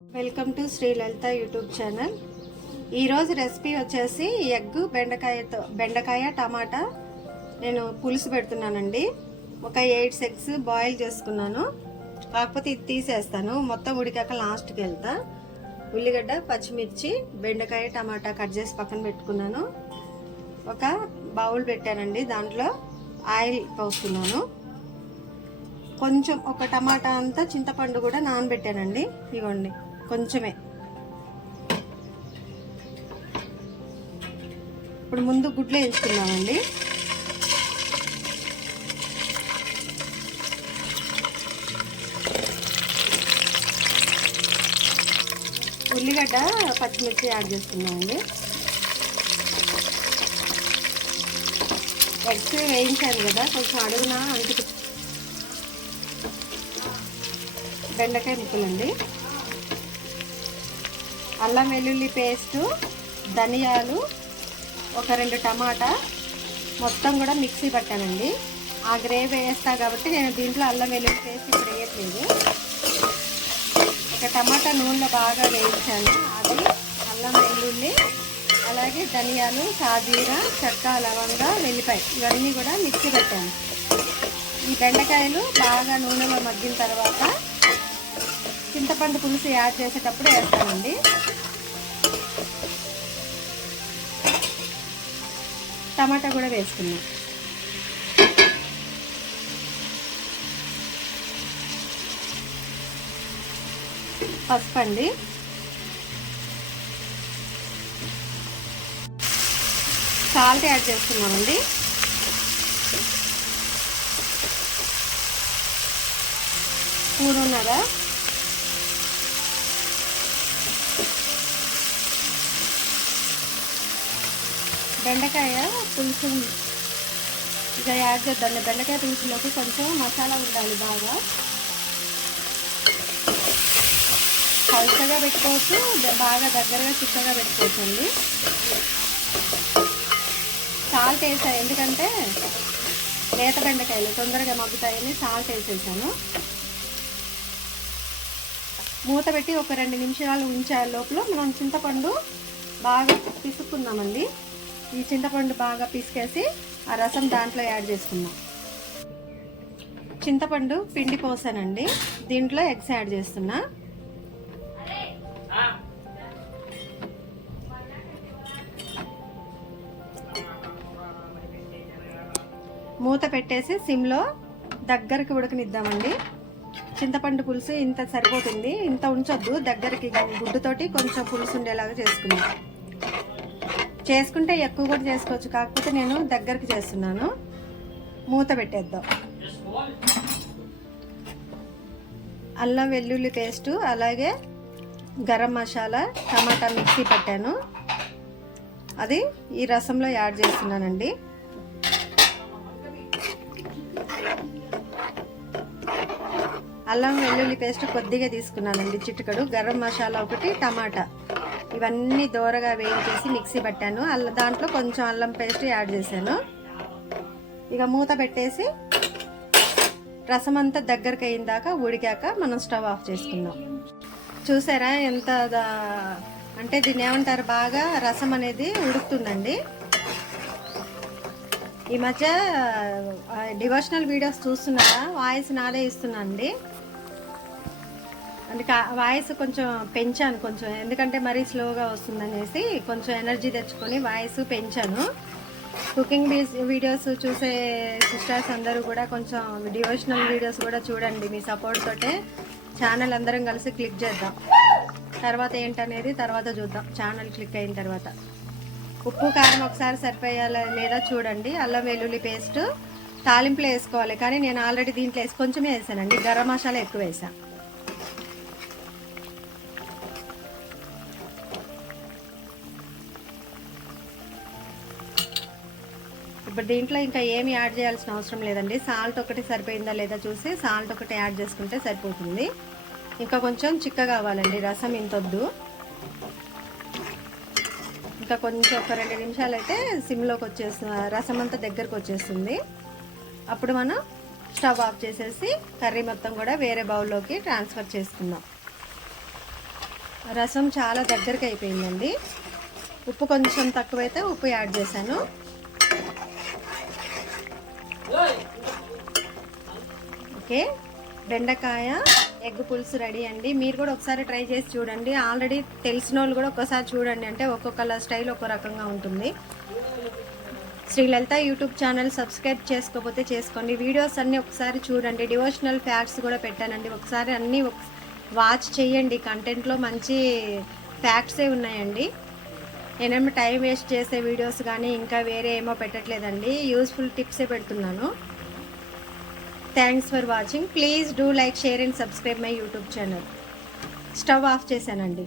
Welcome to Shri Lalitha YouTube channel. ఈరోజు recipe వచ్చేసి egg బెండకాయ టమాటా నేను పులుసు పెడుతున్నానండి. ఒక 8 ఎగ్స్ బాయిల్ చేసుకున్నాను. కాకపోతే ఇది తీసేస్తాను, మొత్తం ఉడికాక లాస్ట్కి వెళ్తా. ఉల్లిగడ్డ, పచ్చిమిర్చి, బెండకాయ, టమాటా కట్ చేసి పక్కన పెట్టుకున్నాను. ఒక బౌల్ పెట్టానండి, దాంట్లో ఆయిల్ పోస్తున్నాను. కొంచెం ఒక టమాటా అంతా చింతపండు కూడా నానబెట్టానండి. ఇవ్వండి, కొంచెమే. ఇప్పుడు ముందు గుడ్లు వేయించుకున్నామండి. ఉల్లిగడ్డ, పచ్చిమిర్చి యాడ్ చేసుకున్నామండి. ఎగ్స్ వేయించాను కదా, కొంచెం అడుగున అంటుకు. బెండకాయ ముక్కలండి, అల్లం వెల్లుల్లి పేస్టు, ధనియాలు, ఒక 2 టమాటా మొత్తం కూడా మిక్సీ పట్టానండి. ఆ గ్రేవీ వేస్తా కాబట్టి నేను దీంట్లో అల్లం వెల్లుల్లి పేస్ట్ ఇప్పుడు వేయట్లేదు. ఒక టమాటా నూనెలో బాగా వేయించాను. అది అల్లం వెల్లుల్లి, అలాగే ధనియాలు, సాజీర, చెక్క, లవంగ, వెల్లిపాయ ఇవన్నీ కూడా మిక్సీ పెట్టాను. ఈ బెండకాయలు బాగా నూనెలో మగ్గిన తర్వాత చింతపండు పులుసు యాడ్ చేసేటప్పుడు వేస్తానండి. టమాటా కూడా వేసుకున్నాం. పసుపు అండి, సాల్ట్ యాడ్ చేసుకున్నామండి. స్పూనున్నర బెండకాయ పులుసు ఇక యాడ్ చేద్దాం. బెండకాయ పులుసులోకి కొంచెం మసాలా ఉండాలి. బాగా పలుచగా పెట్టుకోవచ్చు, బాగా దగ్గరగా చిక్కగా పెట్టుకోవచ్చు అండి. సాల్ట్ వేసాను, ఎందుకంటే లేత బెండకాయలు తొందరగా మగ్గుతాయని సాల్ట్ వేసేసాను. మూత పెట్టి ఒక 2 నిమిషాలు ఉంచే లోపల మనం చింతపండు బాగా పిసుక్కుందామండి. ఈ చింతపండు బాగా పిసికేసి ఆ రసం దాంట్లో యాడ్ చేసుకుందాం. చింతపండు పిండి పోసానండి, దీంట్లో ఎగ్స్ యాడ్ చేస్తున్నా. మూత పెట్టేసి సిమ్లో దగ్గరికి ఉడకనిద్దామండి. చింతపండు పులుసు ఇంత సరిపోతుంది, ఇంత ఉంచొద్దు. దగ్గరికి గుడ్డుతోటి కొంచెం పులుసు ఉండేలాగా చేసుకుంటే ఎక్కువ కూడా చేసుకోవచ్చు, కాకపోతే నేను దగ్గరికి చేస్తున్నాను. మూత పెట్టేద్దాం. అల్లం వెల్లుల్లి పేస్టు, అలాగే గరం మసాలా, టమాటా మిక్సీ పట్టాను, అది ఈ రసంలో యాడ్ చేస్తున్నానండి. అల్లం వెల్లుల్లి పేస్ట్ కొద్దిగా తీసుకున్నానండి, చిటికెడు. గరం మసాలా ఒకటి, టమాటా ఇవన్నీ దోరగా వేయించేసి మిక్సీ పట్టాను. దాంట్లో కొంచెం అల్లం పేస్ట్ యాడ్ చేశాను. ఇక మూత పెట్టేసి రసం అంతా దగ్గరికి అయిన దాకా ఉడికాక మనం స్టవ్ ఆఫ్ చేసుకుందాం. చూసారా ఎంత అంటే దీన్ని ఏమంటారు, బాగా రసం అనేది ఉడుకుతుందండి. ఈ మధ్య డివోషనల్ వీడియోస్ చూస్తున్నారా? వాయిస్ నాదే ఇస్తున్నానండి. అందుకే వాయిస్ కొంచెం పెంచాను, ఎందుకంటే మరీ స్లోగా వస్తుందనేసి కొంచెం ఎనర్జీ తెచ్చుకొని వాయిస్ పెంచాను. కుకింగ్ వీడియోస్ చూసే సిస్టర్స్ అందరూ కూడా కొంచెం డివోషనల్ వీడియోస్ కూడా చూడండి. మీ సపోర్ట్ తోటే ఛానల్ అందరం కలిసి క్లిక్ చేద్దాం. తర్వాత ఏంటనేది తర్వాత చూద్దాం. ఛానల్ క్లిక్ అయిన తర్వాత ఉప్పు కారం ఒకసారి సరిపోయాలా లేదా చూడండి. అల్లం వెల్లుల్లి పేస్ట్ తాలింపులో వేసుకోవాలి, కానీ నేను ఆల్రెడీ దీంట్లో కొంచెమే వేసానండి. గరం మసాలా ఎక్కువ వేసాను. ఇప్పుడు దీంట్లో ఇంకా ఏమి యాడ్ చేయాల్సిన అవసరం లేదండి. సాల్ట్ ఒకటి సరిపోయిందా లేదా చూసి సాల్ట్ ఒకటి యాడ్ చేసుకుంటే సరిపోతుంది. ఇంకా కొంచెం చిక్కగా కావాలండి రసం, ఇంతొద్దు. ఇంకా కొంచెం ఒక 2 నిమిషాలు అయితే సిమ్లోకి వచ్చేస్తుంది, రసం అంతా దగ్గరకు వచ్చేస్తుంది. అప్పుడు మనం స్టవ్ ఆఫ్ చేసేసి కర్రీ మొత్తం కూడా వేరే బౌల్లోకి ట్రాన్స్ఫర్ చేసుకుందాం. రసం చాలా దగ్గరికి అయిపోయిందండి. ఉప్పు కొంచెం తక్కువైతే ఉప్పు యాడ్ చేశాను. ఓకే, బెండకాయ ఎగ్ పులుసు రెడీ అండి. మీరు కూడా ఒకసారి ట్రై చేసి చూడండి. ఆల్రెడీ తెలిసిన వాళ్ళు కూడా ఒక్కసారి చూడండి, అంటే ఒక్కొక్కళ్ళ స్టైల్ ఒక్కో రకంగా ఉంటుంది. శ్రీలలిత యూట్యూబ్ ఛానల్ సబ్స్క్రైబ్ చేసుకోకపోతే చేసుకోండి. వీడియోస్ అన్నీ ఒకసారి చూడండి. డివోషనల్ ఫ్యాక్ట్స్ కూడా పెట్టానండి, ఒకసారి అన్నీ వాచ్ చేయండి. కంటెంట్లో మంచి ఫ్యాక్ట్సే ఉన్నాయండి. నేనేమో టైం వేస్ట్ చేసే వీడియోస్ కానీ ఇంకా వేరే ఏమో పెట్టట్లేదండి, యూస్ఫుల్ టిప్సే పెడుతున్నాను. Thanks for watching. Please do like, share and subscribe my YouTube channel. Stove off చేశానండి.